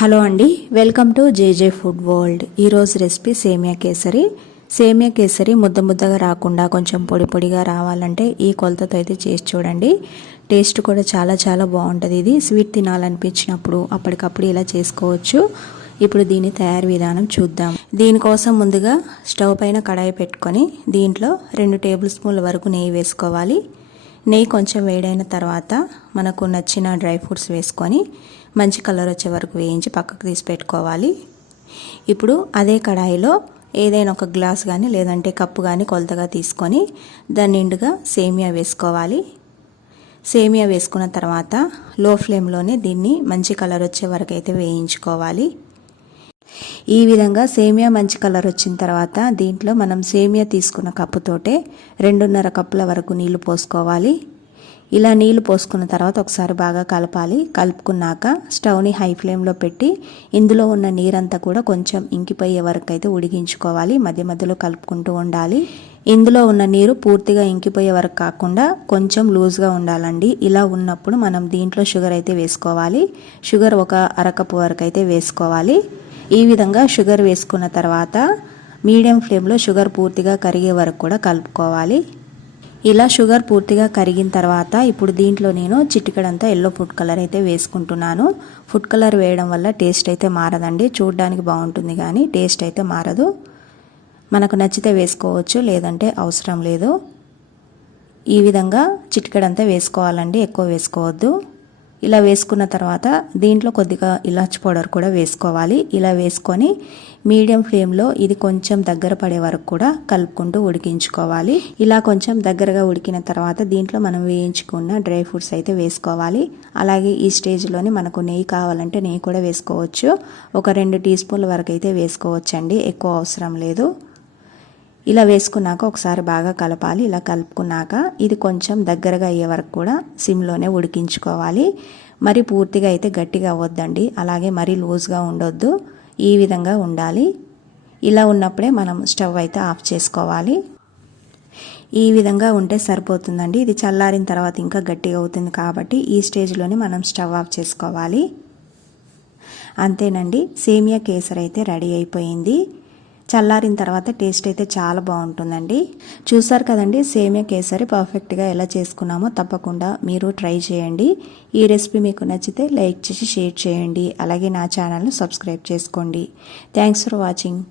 Hello అండి, welcome to JJ food world. ఈరోజు recipe semiya kesari. సేమియా కేసరి ముద్ద ముద్దగా రాకుండా కొంచెం పొడి పొడిగా రావాలంటే ఈ కొలతతో అయితే చేసి చూడండి. టేస్ట్ కూడా చాలా చాలా బాగుంటుంది. ఇది స్వీట్ తినాలనిపించినప్పుడు అప్పటికప్పుడు ఇలా చేసుకోవచ్చు. ఇప్పుడు దీని తయారీ విధానం చూద్దాం. దీనికోసం ముందుగా స్టవ్ పైన కడాయి పెట్టుకొని దీంట్లో 2 టేబుల్ స్పూన్ల వరకు నెయ్యి వేసుకోవాలి. నెయ్యి కొంచెం వేడైన తర్వాత మనకు నచ్చిన డ్రై ఫ్రూట్స్ వేసుకొని మంచి కలర్ వచ్చే వరకు వేయించి పక్కకు తీసి పెట్టుకోవాలి. ఇప్పుడు అదే కడాయిలో ఏదైనా ఒక గ్లాస్ కానీ లేదంటే కప్పు కానీ కొలతగా తీసుకొని దాని నిండుగా సేమియా వేసుకోవాలి. సేమియా వేసుకున్న తర్వాత లో ఫ్లేమ్లోనే దీన్ని మంచి కలర్ వచ్చే వరకు అయితే వేయించుకోవాలి. ఈ విధంగా సేమియా మంచి కలర్ వచ్చిన తర్వాత దీంట్లో మనం సేమియా తీసుకున్న కప్పుతోటే 2.5 కప్పుల వరకు నీళ్లు పోసుకోవాలి. ఇలా నీళ్లు పోసుకున్న తర్వాత ఒకసారి బాగా కలపాలి. కలుపుకున్నాక స్టవ్ని హై ఫ్లేమ్లో పెట్టి ఇందులో ఉన్న నీరంతా కూడా కొంచెం ఇంకిపోయే వరకు అయితే ఉడికించుకోవాలి. మధ్య మధ్యలో కలుపుకుంటూ ఉండాలి. ఇందులో ఉన్న నీరు పూర్తిగా ఇంకిపోయే వరకు కాకుండా కొంచెం లూజ్గా ఉండాలండి. ఇలా ఉన్నప్పుడు మనం దీంట్లో షుగర్ అయితే వేసుకోవాలి. షుగర్ ఒక అరకప్పు వరకు అయితే వేసుకోవాలి. ఈ విధంగా షుగర్ వేసుకున్న తర్వాత మీడియం ఫ్లేమ్లో షుగర్ పూర్తిగా కరిగే వరకు కూడా కలుపుకోవాలి. ఇలా షుగర్ పూర్తిగా కరిగిన తర్వాత ఇప్పుడు దీంట్లో నేను చిటికెడంతా ఎల్లో ఫుడ్ కలర్ అయితే వేసుకుంటున్నాను. ఫుడ్ కలర్ వేయడం వల్ల టేస్ట్ అయితే మారదండి. చూడడానికి బాగుంటుంది కానీ టేస్ట్ అయితే మారదు. మనకు నచ్చితే వేసుకోవచ్చు, లేదంటే అవసరం లేదు. ఈ విధంగా చిటికెడంతా వేసుకోవాలండి, ఎక్కువ వేసుకోవద్దు. ఇలా వేసుకున్న తర్వాత దీంట్లో కొద్దిగా ఇలాచి పౌడర్ కూడా వేసుకోవాలి. ఇలా వేసుకొని మీడియం ఫ్లేమ్లో ఇది కొంచెం దగ్గర పడే వరకు కూడా కలుపుకుంటూ ఉడికించుకోవాలి. ఇలా కొంచెం దగ్గరగా ఉడికిన తర్వాత దీంట్లో మనం వేయించుకున్న డ్రై ఫ్రూట్స్ అయితే వేసుకోవాలి. అలాగే ఈ స్టేజ్లోనే మనకు నెయ్యి కావాలంటే నెయ్యి కూడా వేసుకోవచ్చు. ఒక 2 టీ స్పూన్ల వరకు అయితే వేసుకోవచ్చండి, ఎక్కువ అవసరం లేదు. ఇలా వేసుకున్నాక ఒకసారి బాగా కలపాలి. ఇలా కలుపుకున్నాక ఇది కొంచెం దగ్గరగా అయ్యే వరకు కూడా సిమ్లోనే ఉడికించుకోవాలి. మరి పూర్తిగా అయితే గట్టిగా అవ్వద్దండి, అలాగే మరీ లూజ్గా ఉండొద్దు. ఈ విధంగా ఉండాలి. ఇలా ఉన్నప్పుడే మనం స్టవ్ అయితే ఆఫ్ చేసుకోవాలి. ఈ విధంగా ఉంటే సరిపోతుందండి. ఇది చల్లారిన తర్వాత ఇంకా గట్టిగా అవుతుంది కాబట్టి ఈ స్టేజ్లోనే మనం స్టవ్ ఆఫ్ చేసుకోవాలి. అంతేనండి, సేమియా కేసరి అయితే రెడీ అయిపోయింది. చల్లారిన తర్వాత టేస్ట్ అయితే చాలా బాగుంటుందండి. చూసారు కదండి, సేమియా కేసరి పర్ఫెక్ట్గా ఎలా చేసుకున్నామో తప్పకుండా మీరు ట్రై చేయండి. ఈ రెసిపీ మీకు నచ్చితే లైక్ చేసి షేర్ చేయండి. అలాగే నా ఛానల్ను సబ్స్క్రైబ్ చేసుకోండి. Thanks for watching.